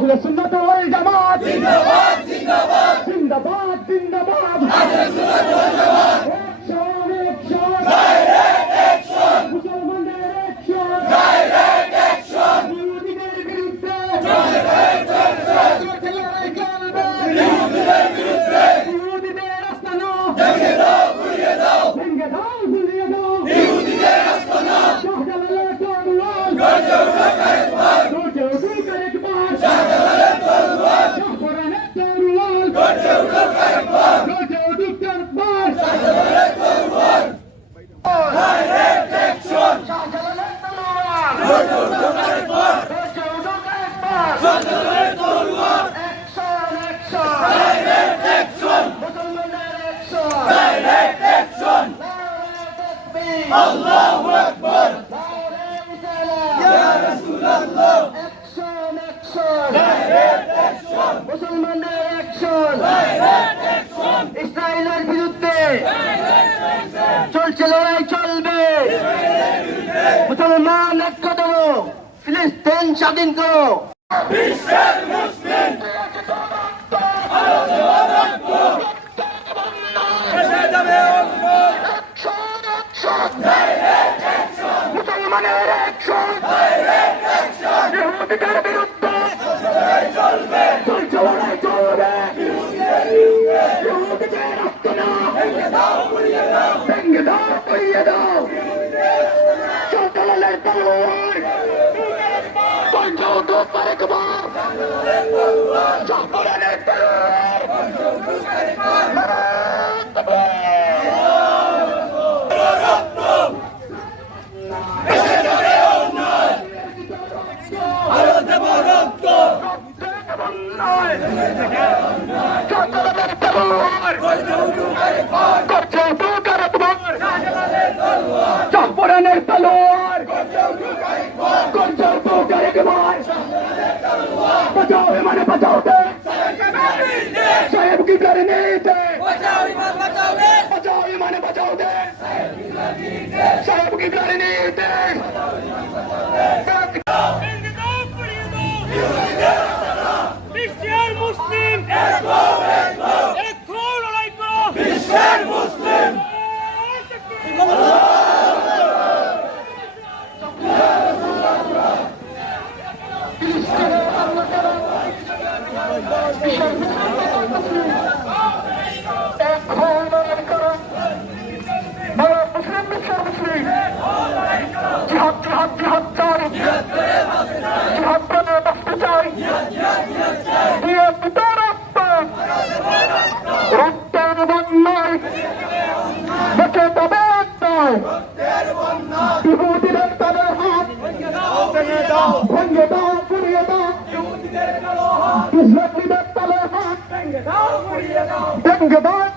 আহলে সুন্নাত ওয়াল জামাত জিন্দাবাদ জিন্দাবাদ জিন্দাবাদ জিন্দাবাদ আহলে সুন্নাত ওয়াল জামাত অ্যাকশন ডাইরেক্ট অ্যাকশন মুসলমানদের অ্যাকশন ডাইরেক্ট অ্যাকশন বিরোধীদের বিরুদ্ধে চলবে চলছে লড়াই চলবে বিরোধীদের বিরুদ্ধে বিরোধীদের আস্তানা ভেঙে দাও ঘুরিয়ে দাও ভেঙে দাও গুলিয়ে দাও বিরোধীদের আস্তানা শাহজালালের তরোয়াল গর্জে উঠুক একবার গর্জে উঠুক একবার শাহজালালের তলোয়ার শাহপরানের তরোয়াল গর্জে উঠুক একবার গর্জে উঠুক একবার শাহজালালের তলোয়ার ডাইরেক্ট অ্যাকশন শাহজালালের তরোয়াল গর্জে উঠুক একবার গর্জে উঠুক একবার শাহজালালের তলোয়ার অ্যাকশন অ্যাকশন ডাইরেক্ট অ্যাকশন মুসলমানদের অ্যাকশন ডাইরেক্ট অ্যাকশন নারে তাকবীর আল্লাহু আকবার নারে রিসালাত ইয়া রাসূলুল্লাহ অ্যাকশন অ্যাকশন ডাইরেক্ট অ্যাকশন মুসলমানদের অ্যাকশন ডাইরেক্ট অ্যাকশন ইসরায়েলের বিরুদ্ধে চলছে লড়াই চলবে মুসলমান ঐক্য করো ফিলিস্তিন স্বাধীন করো বিশ্বের মুসলিম এসে যাবে অঙ্গ ডাইরেক্ট অ্যাকশন মুসলমানের অ্যাকশন ডাইরেক্ট অ্যাকশন ইহুদিদের বিরুদ্ধে চলবে চলছে লড়াই চলবে বিরোধীদের বিরুদ্ধে ইহুদিদের আস্তানা ভেঙে দাও ঘুরিয়ে দাও ভেঙে দাও উড়িয়ে দাও শাহজালালের তলোয়ার গর্জে উঠুক একবার শাহপরানের তলোয়ার এসে যাবে অন্যায় আরো দেব রক্ত শাহজালালের তলোয়ার গর্জে উঠুক একবার গর্জে উঠুক একবার শাহজালালের তলোয়ার শাহপরানের তলোয়ার গর্জে উঠুক একবার গর্জে উঠুক একবার বাঁচাও মানে বাঁচাওতে সাহেব কি করে নিতে বাঁচাও ইমান বাঁচাও দেশ বাঁচাও মানে বাঁচাওতে সাহেব কি করে নিতে বিশ্বের মুসলিম এক লড়াই করো বিশ্বের মুসলিম রক্তের বন্যায় বেঁচে তবে একটাই বিভূতিদের তাদের হাত ভেঙে দাও পুড়িয়ে দাও ইসরায়েলিদের তাদের হাত ভেঙে দাও